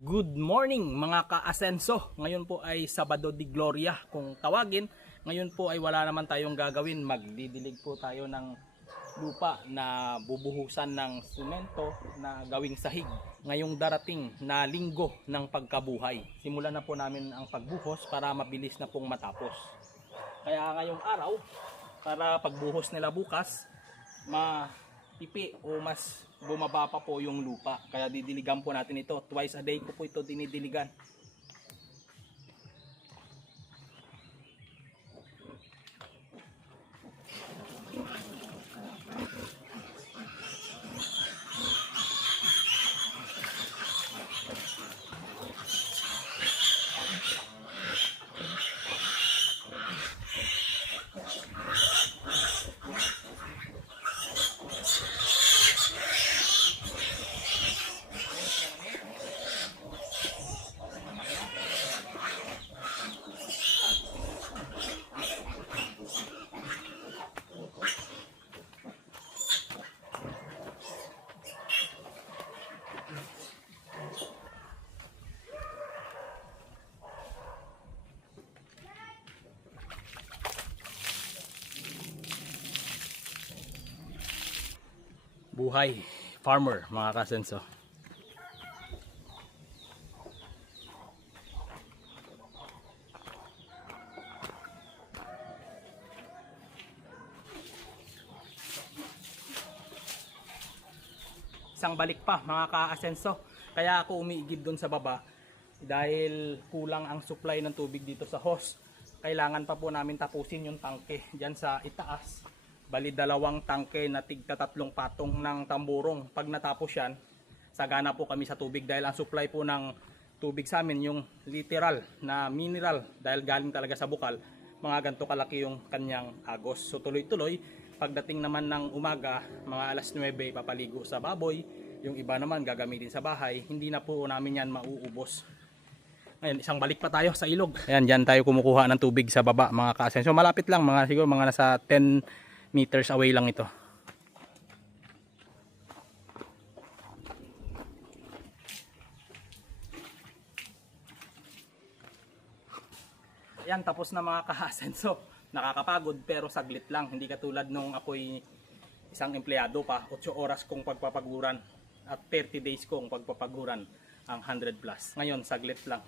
Good morning mga ka-asenso. Ngayon po ay Sabado de Gloria kung tawagin. Ngayon po ay wala naman tayong gagawin. Magdidilig po tayo ng lupa na bubuhusan ng semento na gawing sahig. Ngayong darating na linggo ng pagkabuhay. Simulan na po namin ang pagbuhos para mabilis na pong matapos. Kaya ngayong araw, para pagbuhos nila bukas, matipi o mas bumaba pa po yung lupa, kaya didiligan po natin ito. Twice a day ko po ito dinidiligan. Buhay farmer mga kasenso. Isang balik pa mga ka-asenso. Kaya ako umiigib doon sa baba dahil kulang ang supply ng tubig dito sa hose. Kailangan pa po namin tapusin yung tangke diyan sa itaas. Bali 2 tangke na tigta 3 patong ng tamburong. Pag natapos yan, sagana po kami sa tubig dahil ang supply po ng tubig sa amin yung literal na mineral dahil galing talaga sa bukal. Mga ganito kalaki yung kanyang agos. So tuloy-tuloy, pagdating naman ng umaga, mga alas 9 papaligo sa baboy. Yung iba naman gagamitin sa bahay. Hindi na po namin yan mauubos. Ngayon, isang balik pa tayo sa ilog. Ayan, dyan tayo kumukuha ng tubig sa baba mga ka-asen. So malapit lang, siguro mga nasa 10 meters away lang ito. Ayan, tapos na mga ka-asenso. Nakakapagod pero saglit lang. Hindi katulad nung ako'y isang empleyado pa. 8 oras kong pagpapaguran at 30 days kong pagpapaguran ang 100 plus. Ngayon, saglit lang.